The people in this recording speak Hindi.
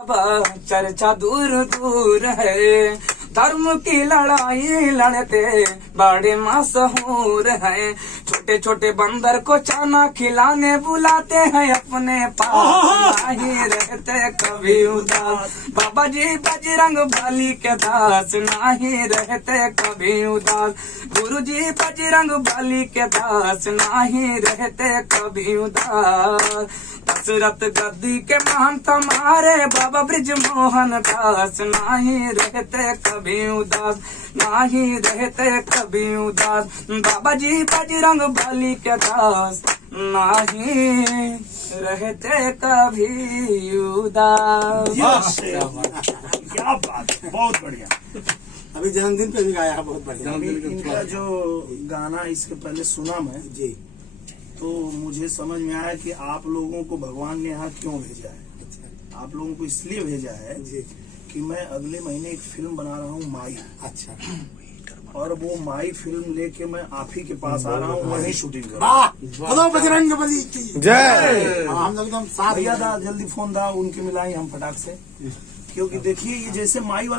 चर्चा दूर दूर है, धर्म की लड़ाई लड़ते बड़े मशहूर हैं। छोटे छोटे बंदर को चाना खिलाने बुलाते हैं अपने पास, नहीं रहते कभी उदास। बाबा जी बजरंग बली के दास, नहीं रहते कभी उदास। गुरु जी बजरंग बली के दास, नहीं रहते कभी उदास। दशरथ गद्दी के महंत हमारे बाबा ब्रिज मोहन दास, नहीं रहते कभी उदास, नहीं रहते कभी उदास। बाबा जी बजरंग बली के दास, नहीं रहते कभी उदास। क्या बात, बहुत बढ़िया। अभी जन्मदिन पे भी गाया है, बहुत बढ़िया। इनका जो गाना इसके पहले सुना मैं जी, तो मुझे समझ में आया कि आप लोगों को भगवान ने यहाँ क्यों भेजा है। आप लोगों को इसलिए भेजा है जी कि मैं अगले महीने एक फिल्म बना रहा हूँ माई। अच्छा, और वो माई फिल्म लेके मैं आप ही के पास आ रहा हूँ, वहीं शूटिंग कर। बोलो बजरंग बली की जय। हम लोग एकदम साथ भैया दा जल्दी फोन दा, उनके मिलाई हम फटाक से, क्योंकि देखिए ये जैसे माई वाला